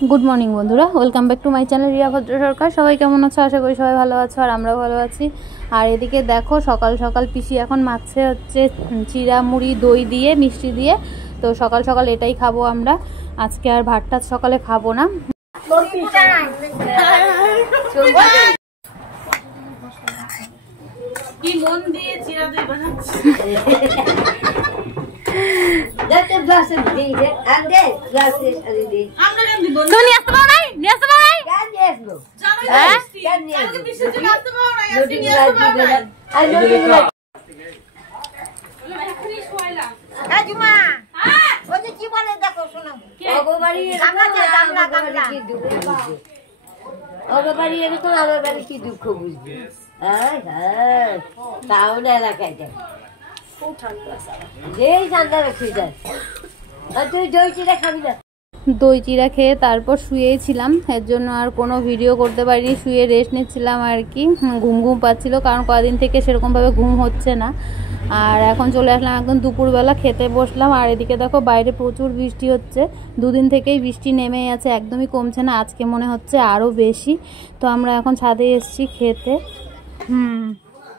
Good morning बंधुरा welcome back to my channel Riya Bhadra Sarkar. सबाई केमन आछो? आशा करी सबाई भालो आछो और आमराओ भालो आछि। और एदिके देखो सकाल सकाल पिसी एखन माखছে হচ্ছে চিড়া মুড়ি দই দিয়ে মিষ্টি দিয়ে। তো সকাল সকাল এটাই খাবো আমরা আজকে, আর ভাতটা সকালে খাবো না। কি মন দিয়ে চিড়া দই বানাচ্ছি। That's a blessing, Dede. And then, blessing, and then. আমরা কেন দিব? তুমি নিয়ে আসতে পারো নাই? নিয়ে আসতে পারো নাই? Can you ask me? হ্যাঁ? Can you ask me? কালকে বিশেষ করে আসতে পারো নাই? আজকে নিয়ে আসতে পারো নাই? I know you like. এখনই শোয়াইলাম। হ্যাঁ জুমা। হ্যাঁ। ওই যে কি বলে দেখো শোনো। অগবাড়ি গামলা কি দুঃখ বুঝবে। অগবাড়ি এরকম আমার বাড়ি কি দুঃখ বুঝবে। হ্যাঁ হ্যাঁ। টাউন এলাকায় যাও। দই চিড়া খেয়ে তারপর শুয়েছিলাম, এর জন্য আর কোনো ভিডিও করতে পারিনি। শুয়ে রেস্ট নিচ্ছিলাম আর কি। ঘুম ঘুম পাচ্ছিল কারণ কদিন থেকে সেরকমভাবে ঘুম হচ্ছে না। আর এখন চলে আসলাম একদম দুপুরবেলা, খেতে বসলাম। আর এদিকে দেখো বাইরে প্রচুর বৃষ্টি হচ্ছে, দুদিন থেকেই বৃষ্টি নেমেই আছে, একদমই কমছে না। আজকে মনে হচ্ছে আরও বেশি। তো আমরা এখন ছাদে এসেছি খেতে।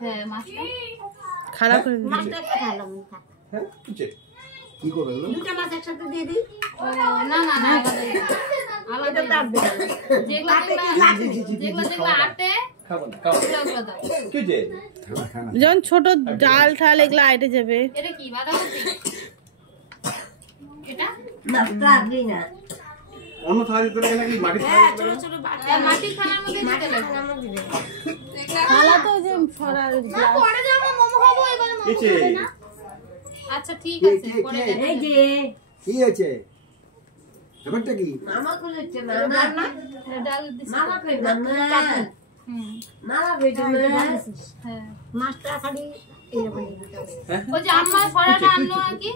হ্যাঁ মাছটা খারাপ করে দিয়েছি। মাছটা ভালো হ্যাঁ কি করবে দুটো মাছ একসাথে দিয়ে দিই। না না না আলাদা আলাদা যেগুলো আটে খাবো না কি যে যখন ছোট ডাল ঠাল এগুলো আইটে যাবে। এটা কি বাঁধাকপি? এটা না প্রাগলি না অন্য থালা দিতে লাগে নাকি মাটি থালা? ছোট ছোট মাটি থালার মধ্যে দিতে লাগে। থালা তো যে সরার না পরে যাব মোমো খাবো এবারে মোমো খাবে না। আচ্ছা ঠিক আছে পরে এই যে কি আছে ব্যাপারটা কি? মামা করেছে না না ডাল দিছি মামা কই না মামা কই হ্যাঁ মাছটা খালি এইরকম ওই যে আম্মা সরাটা আনলো নাকি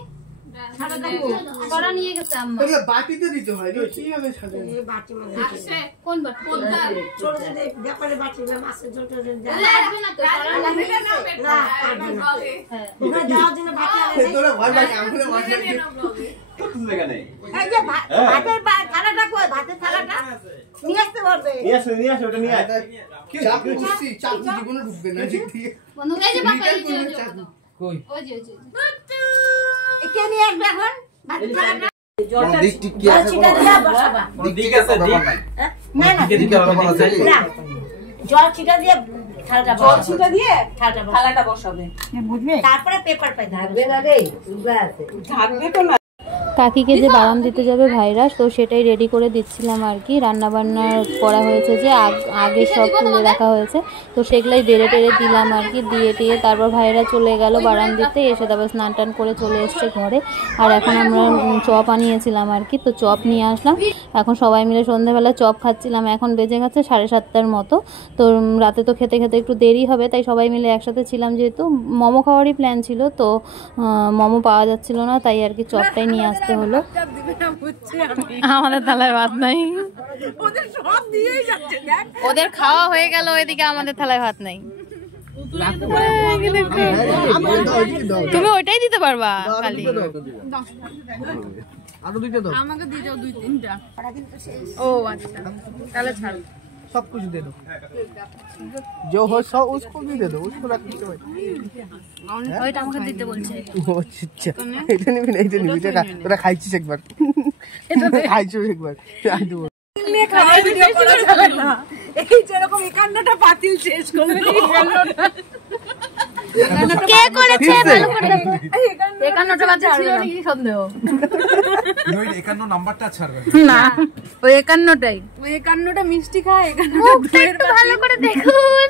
সরা নিয়ে গেছে আম্মা। তাহলে বাটিতে দিতে হয় রে, কিভাবে সাজাবে? এই বাটি মধ্যে আছে কোন বাটি? কোনটা ছোট ছোট ব্যাপারে বাটি মাছের ঝোল টোল দেয় লাগবে না তো সরা লাগবে না। না হ্যাঁ ওটা দেওয়ার জন্য বাটি আনে তোরা ঘর বাকি আমগুলো মাছ দিয়ে কত জায়গা নেই। এই যে ভাতের থালাটা কই? ভাতের থালাটা নিয়ে আসতে বলবে। নিয়ে আসো ওটা নিয়ে আয়। কি চাকু দিছি, চাকু জীবনে ঢুকবে না ঠিক ঠিক। বন্ধু এই যে বাবা এই যে কই ওই যে কে নিয়ে আসবে এখন ভাতের থালাটা? জলটা ঠিক কি আছে সেটা দিয়া বসাবা। ঠিক আছে ঠিক না না দিকে হবে না জল ছিটা দিয়ে থালাটা বসাবে। জল ছিটা দিয়ে থালাটা বসাবে বুঝলে? তারপরে পেপার পাই থাকবে না রে উগা আছে থাকবে তো না। কাকিকে যে বাদাম দিতে যাবে ভাইরাস, তো সেটাই রেডি করে দিচ্ছিলাম আর কি। রান্না বান্না করা হয়েছে যে আগে সব তুলে রাখা হয়েছে, তো সেগুলাই বেড়ে টেড়ে দিলাম আর কি। দিয়ে টিয়ে তারপর ভাইরা চলে গেল বাদাম দিতে, এসে তারপর স্নান টান করে চলে এসছে ঘরে। আর এখন আমরা চপ আনিয়েছিলাম আর কি, তো চপ নিয়ে আসলাম। এখন সবাই মিলে সন্ধ্যেবেলা চপ খাচ্ছিলাম। এখন বেজে গেছে 7:30টার মতো। তো রাতে তো খেতে খেতে একটু দেরি হবে, তাই সবাই মিলে একসাথে ছিলাম। যেহেতু মোমো খাওয়ারই প্ল্যান ছিল, তো মোমো পাওয়া যাচ্ছিল না, তাই আর কি চপটাই নিয়ে আসতে হলো। আমাদের থালায় ভাত নাই, ওদের খাওয়া হয়ে গেল, এদিকে আমাদের থালায় ভাত নাই। তুমি ওইটাই দিতে পারবা খালি? আমাকে দিয়ে যাও 2-3টা। ও আচ্ছা তাহলে ছাড়ো, सब कुछ दे दो, जो हो सब उसको भी दे दो, उसको रख दो। ওইটা আমাকে দিতে বলছে। ও আচ্ছা এটা নিবি না, এটা নিবি, এটা তোরা খাইছিস একবার, এটা খাইছিস একবার আই দেব নিয়ে খাওয়ার ভিডিও করা যাবে না। এই যেরকম 51টা পাতিল শেষ করে কে করেছে ভালো করে দেখো। 51টা বাচ্চা ছিল নাকি সন্দেহ? ওই 51 নাম্বারটা ছাড়বে না, ওই 51টাই। ওই 51টা মিষ্টি খায়, 51টা একটু ভালো করে দেখুন।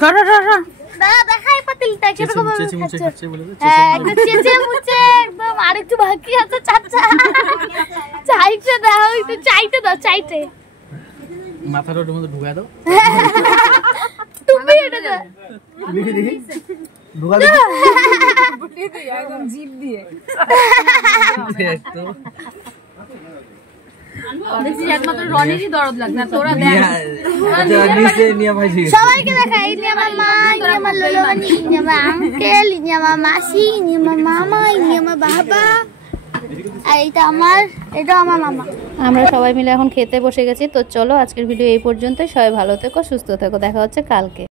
ধরো ধরো দাদা দেখাই পাতিলটা কিরকম চেঁচে মুচে খাচ্ছে বলে। হ্যাঁ একটু চেঁচে মুচে একদম। আরেকটু বাকি আছে চাচা, চাইতে দাও, একটু চাইতে দাও, চাইতে মাথার ওর মধ্যে ঢুকা দাও। তুমি এটা দাও, দেখি দেখি ঢুকা দাও, বুটিয়ে দিই একদম জিভ দিয়ে। তো দেখছি একমাত্র রনিরই দরদ লাগে না, তোরা দেখ সবাইকে দেখা। ইনি আমার মা, ইনি আমার ললনি, ইনি আমার আঙ্কেল, ইনি আমার মাসি, ইনি আমার মামা, ইনি আমার বাবা, আর এটা আমার মামা। আমরা সবাই মিলে এখন খেতে বসে গেছি। তো চলো আজকের ভিডিও এই পর্যন্ত। সবাই ভালো থেকো, সুস্থ থেকো, দেখা হচ্ছে কালকে।